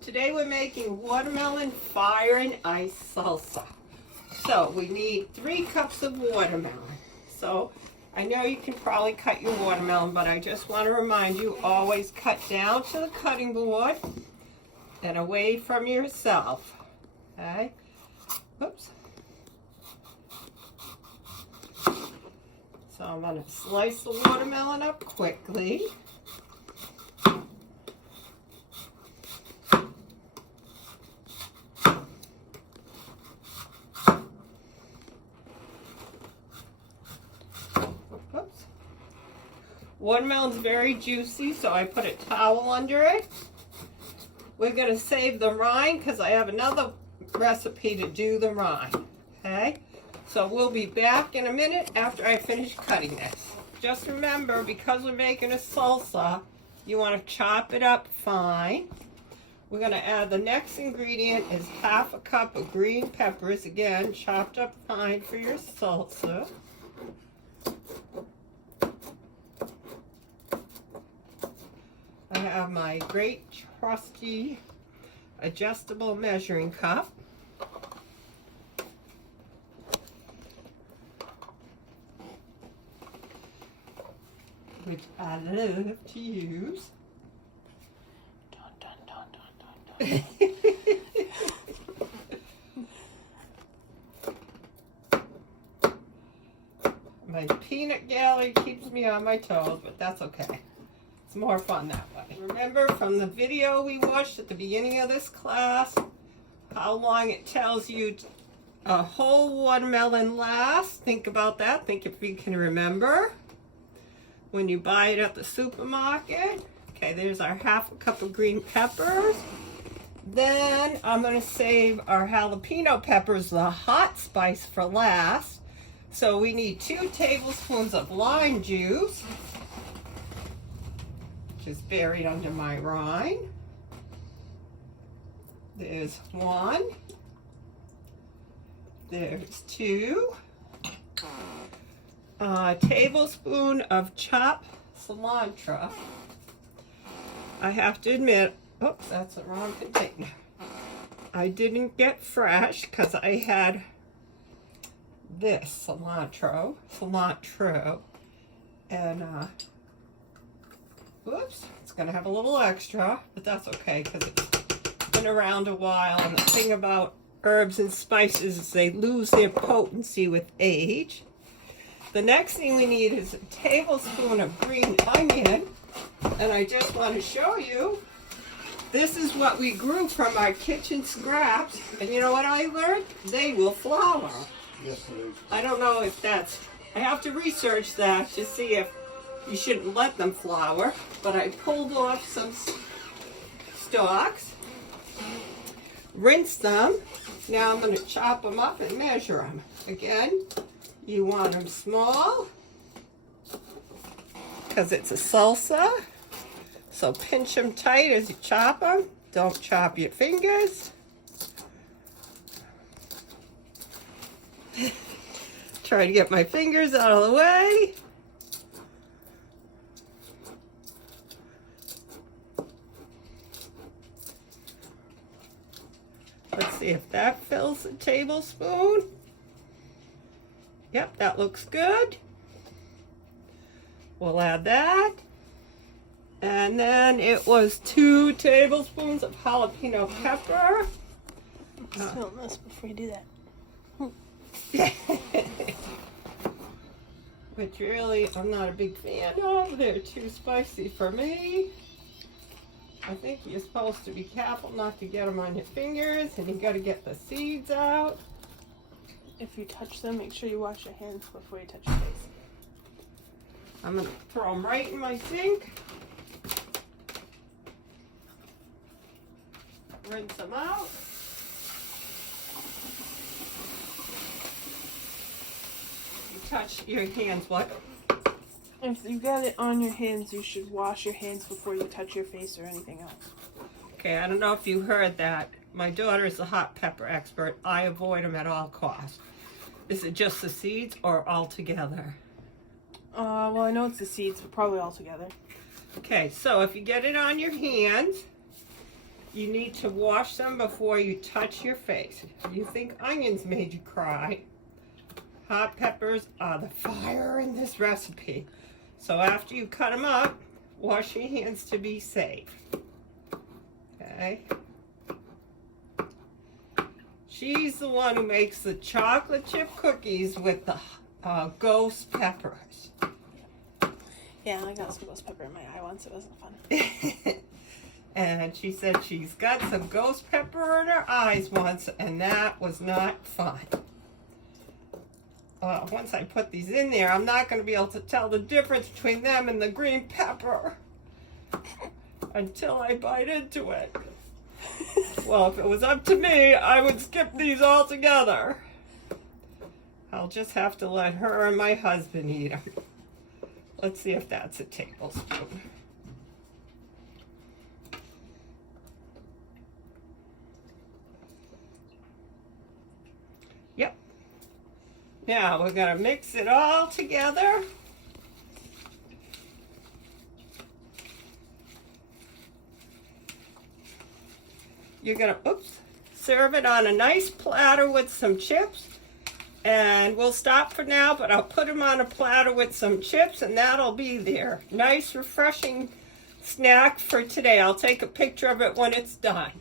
Today we're making watermelon fire and ice salsa. So we need 3 cups of watermelon. So I know you can probably cut your watermelon, but I just want to remind you, always cut down to the cutting board and away from yourself. Okay? Oops. So I'm going to slice the watermelon up quickly. Oops. Watermelon's very juicy, so I put a towel under it. We're going to save the rind because I have another recipe to do the rind. Okay? So we'll be back in a minute after I finish cutting this. Just remember, because we're making a salsa, you want to chop it up fine. We're going to add the next ingredient is 1/2 cup of green peppers, again, chopped up fine for your salsa. I have my great trusty adjustable measuring cup. Which I love to use. Dun, dun, dun, dun, dun, dun. My peanut gallery keeps me on my toes, but that's okay. It's more fun that way. Remember from the video we watched at the beginning of this class, how long it tells you a whole watermelon lasts. Think about that. Think if you can remember. When you buy it at the supermarket. Okay, there's our 1/2 cup of green peppers. Then I'm going to save our jalapeno peppers, the hot spice, for last. So we need 2 tablespoons of lime juice, which is buried under my rind. There's 1. There's 2. A tablespoon of chopped cilantro. I have to admit, oops, that's the wrong container. I didn't get fresh because I had this cilantro, and whoops, it's gonna have a little extra, but that's okay because it's been around a while. And the thing about herbs and spices is they lose their potency with age. The next thing we need is a tablespoon of green onion, and I just want to show you, this is what we grew from our kitchen scraps, and you know what I learned? They will flower. Yes, it is. I don't know if that's, I have to research that to see if you shouldn't let them flower, but I pulled off some stalks, rinsed them. Now I'm going to chop them up and measure them. Again, you want them small because it's a salsa. So pinch them tight as you chop them. Don't chop your fingers. Try to get my fingers out of the way. Let's see if that fills a tablespoon. Yep, that looks good. We'll add that. And then it was 2 tablespoons of jalapeno pepper. Film this before you do that. Which really I'm not a big fan of. They're too spicy for me. I think you're supposed to be careful not to get them on your fingers, and you got to get the seeds out. If you touch them, make sure you wash your hands before you touch your face. I'm going to throw them right in my sink. Rinse them out. You touch your hands, what? If you got it on your hands, you should wash your hands before you touch your face or anything else. Okay, I don't know if you heard that. My daughter is a hot pepper expert. I avoid them at all costs. Is it just the seeds or all together? Well, I know it's the seeds, but probably all together. Okay, so if you get it on your hands, You need to wash them before you touch your face. If you think onions made you cry, hot peppers are the fire in this recipe. So after you cut them up, wash your hands to be safe. Okay? She's the one who makes the chocolate chip cookies with the ghost peppers. Yeah, I got some ghost pepper in my eye once. It wasn't fun. And she said she's got some ghost pepper in her eyes once, and that was not fun. Once I put these in there, I'm not going to be able to tell the difference between them and the green pepper until I bite into it. Well, if it was up to me, I would skip these altogether. I'll just have to let her and my husband eat them. Let's see if that's a tablespoon. Yep. Now we're going to mix it all together. You're going to, serve it on a nice platter with some chips. And we'll stop for now, but I'll put them on a platter with some chips, and that'll be their nice, refreshing snack for today. I'll take a picture of it when it's done.